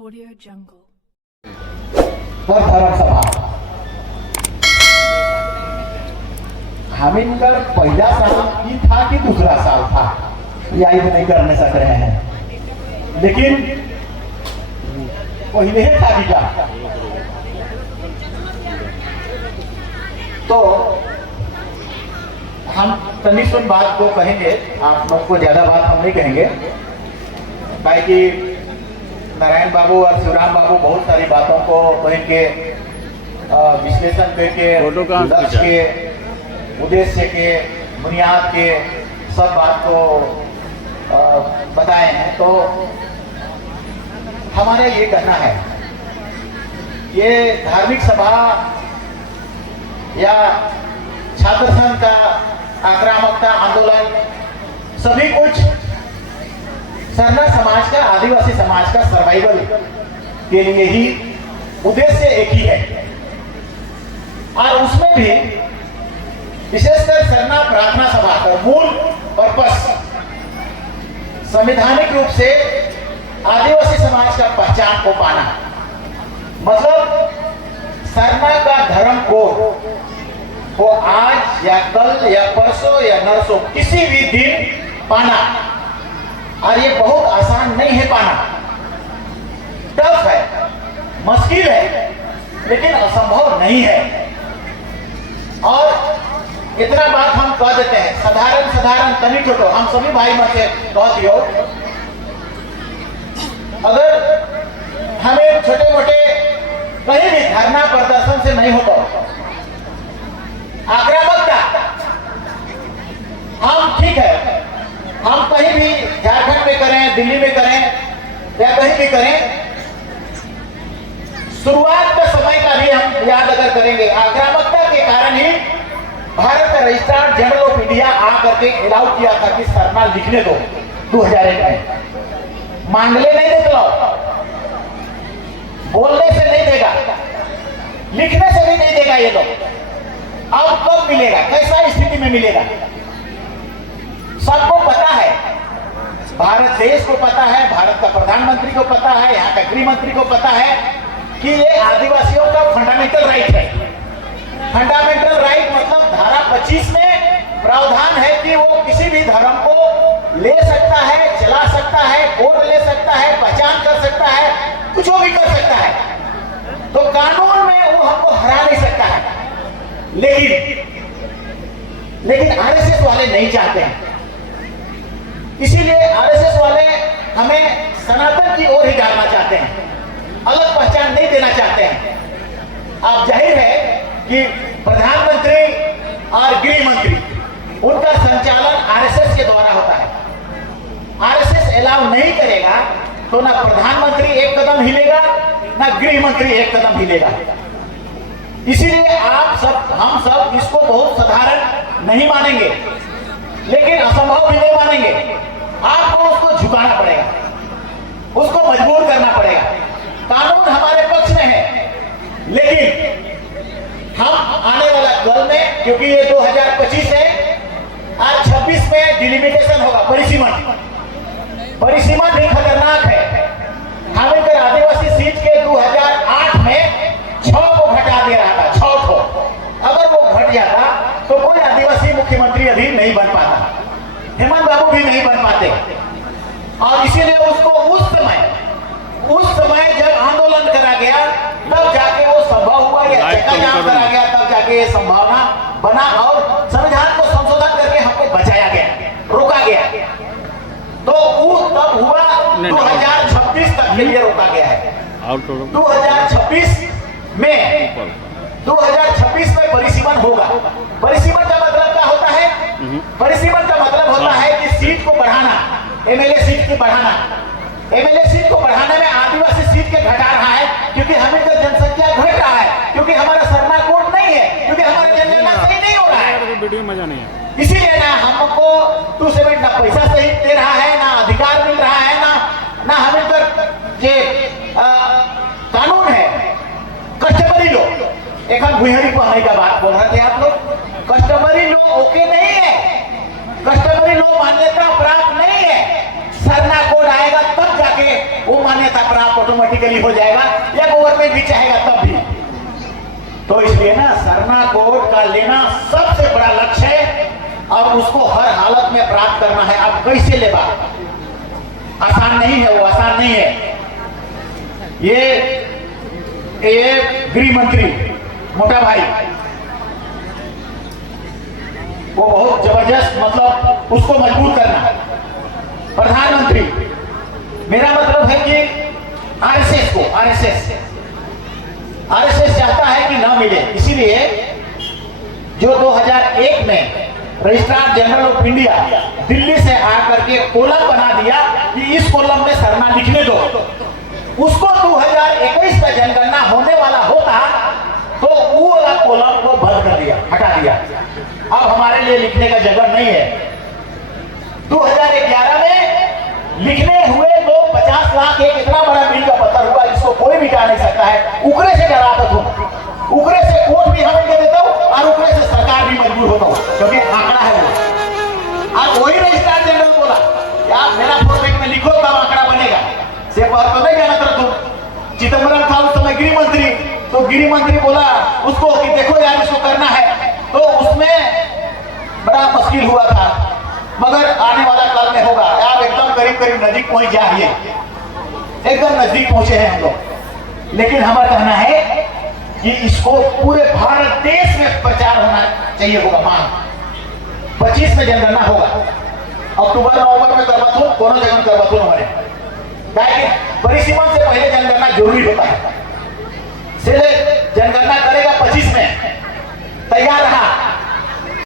Audio Jungle. पर धर्म सभा हामिनकर पहला साल की था कि दूसरा साल था, याद नहीं करने सक रहे हैं, लेकिन पहले ही था क्या। तो हम तनी सुन बात को कहेंगे, आप लोग को ज्यादा बात हम नहीं कहेंगे, ताकि नारायण बाबू और शिवराम बाबू बहुत सारी बातों को कहेंगे, विश्लेषण करके लक्ष्य के, उद्देश्य के, बुनियाद के सब बात को बताए हैं। तो हमारा ये कहना है, ये धार्मिक सभा या छात्र संघ का आक्रामकता आंदोलन सभी कुछ सरना समाज का, आदिवासी समाज का सर्वाइवल के लिए ही उद्देश्य एक ही है। और उसमें भी विशेषकर सरना प्रार्थना सभा का मूल पर्पस संवैधानिक रूप से आदिवासी समाज का पहचान को पाना, मतलब सरना का धर्म को आज या कल या परसों या नरसों किसी भी दिन पाना, और ये बहुत आसान नहीं है पाना, टफ है, मुश्किल है, लेकिन असंभव नहीं है। और इतना बात हम कह देते हैं, साधारण तनी छोटो हम सभी भाई मत से कह दियो, अगर हमें छोटे मोटे कहीं भी धरना प्रदर्शन से नहीं होता, आक्रामकता, हम ठीक है, हम कहीं भी झारखंड में करें, दिल्ली में करें या कहीं भी करें, शुरुआत का समय का भी हम याद अगर करेंगे, आक्रामकता के कारण ही भारत का रजिस्ट्रार जनरल ऑफ इंडिया आकर के अलाउ किया था कि सरना लिखने दो 2001 में। मांगले नहीं देगा, बोलने से नहीं देगा, लिखने से भी नहीं देगा ये लोग। अब कब मिलेगा, कैसा स्थिति में मिलेगा, सबको पता है, भारत देश को पता है, भारत का प्रधानमंत्री को पता है, यहाँ का गृह मंत्री को पता है कि ये आदिवासियों का फंडामेंटल राइट है। फंडामेंटल राइट मतलब धारा 25 में प्रावधान है कि वो किसी भी धर्म को ले सकता है, चला सकता है, कोड ले सकता है, पहचान कर सकता है, कुछ भी कर सकता है। तो कानून में वो हमको हरा नहीं सकता है, लेकिन आरएसएस वाले नहीं चाहते हैं। इसीलिए आरएसएस वाले हमें सनातन की ओर ही डालना चाहते हैं, अलग पहचान नहीं देना चाहते हैं। अब जाहिर है कि प्रधानमंत्री और गृह मंत्री, उनका संचालन आरएसएस के द्वारा होता है। आरएसएस अलाउ नहीं करेगा तो ना प्रधानमंत्री एक कदम हिलेगा, ना गृह मंत्री एक कदम हिलेगा। इसीलिए आप सब, हम सब इसको बहुत साधारण नहीं मानेंगे, लेकिन असंभव भी नहीं मानेंगे। आपको उसको झुकाना पड़ेगा, उसको मजबूर करना पड़ेगा। कानून हमारे पक्ष में है, लेकिन हम आने वाला कल में, क्योंकि ये 2025 है, आज 26 में डिलिमिटेशन होगा, परिसीमन भी खतरनाक है। हामिनकर आदिवासी सीट के 2008 में 6 को घटा दे रहा था, 6 को। अगर वो घट जाता तो कोई आदिवासी मुख्यमंत्री अभी नहीं बन पाता, हेमंत बाबू भी नहीं बन पाते। और इसीलिए उसको उस समय जब आंदोलन करा गया, तब जाके वो संभव हुआ, या चक्का जाम करा गया, तब जाके ये संभावना बना और संविधान को संशोधन करके हमको बचाया गया, रोका गया। तो वो तब हुआ 2026 तक के लिए रोका गया है। 2026 में परिसीमन होगा। परिसीमन का मतलब क्या होता है? परिसीमन का मतलब होता है कि सीट को बढ़ाना, एमएलए सीट की बढ़ाना। एमएलए सीट को बढ़ाने में आदिवासी सीट के घटा रहा है, क्योंकि हमें तो जनसंख्या घट रहा है, क्योंकि हमारा सरना कोड नहीं है, क्योंकि हमारा जनगणना सही नहीं हो रहा है। वीडियो मजा नहीं है, इसीलिए ना हमको 270 ना पैसा सही दे रहा है, ना अधिकार मिल रहा है, ना हमें तो ये कानून है। कस्टमरी लो, एक हम भुहरी पढ़ाई का बात बोल रहे थे आप लोग, कस्टमरी लो ओके नहीं है, कस्टमरी लो मान्यता प्राप्त नहीं है। सरना कोड आएगा तब जाके वो मान्यता प्राप्त ऑटोमेटिकली का लेना सबसे बड़ा लक्ष्य है और उसको हर हालत में प्राप्त करना है। अब कैसे लेगा, आसान नहीं है, वो आसान नहीं है। ये गृह मंत्री मोटा भाई, वो बहुत जबरदस्त, मतलब उसको मजबूत करना। प्रधानमंत्री, मेरा मतलब है कि आरएसएस को, आरएसएस चाहता है कि ना मिले, इसीलिए जो 2001 में registrar general of India Delhi से आकर के कॉलम बना दिया कि इस कॉलम में सरना लिखने दो, उसको 2021 में जनगणना होने वाला होता तो वो वाला कॉलम को बंद कर दिया, हटा दिया। अब हमारे लिए लिखने का जगह नहीं है। 2011 में लिखने हुए तो 50 लाख एक इतना बड़ा मील का पत्थर हुआ जिसको कोई मिटा नहीं सकता है। उकरे से डराता हूँ, उकरे से कोर्ट भी हमें दे देता हूँ और उकरे से सरकार भी मजबूर होता हूँ, क्योंकि आंकड़ा है वो। आज वही रजिस्ट्रार जनरल बोला कि आप मेरा प्रोजेक्ट में लिखो तब आंकड़ा बनेगा। से पर तो नहीं जानता था तुम। चिदम्बरम था उस समय गृह मंत्री, तो गृह मंत्री बोला उसको कि देखो यार इसको करना है, तो उसमें बड़ा मुश्किल हुआ था, मगर आने वाला काल में होगा। आप एकदम करीब करीब नजदीक पहुंच जाइए, एकदम नजदीक पहुंचे हैं हम लोग। लेकिन हमारा कहना है कि इसको पूरे भारत देश में प्रचार होना चाहिए होगा। मांग 25 में जनगणना होगा, अक्टूबर नवंबर में करवाथून, कोनो जगह करवाथून हमारे, बड़ी सीमा से पहले जनगणना जरूरी होता है। जनगणना करेगा 25 में, तैयार रहा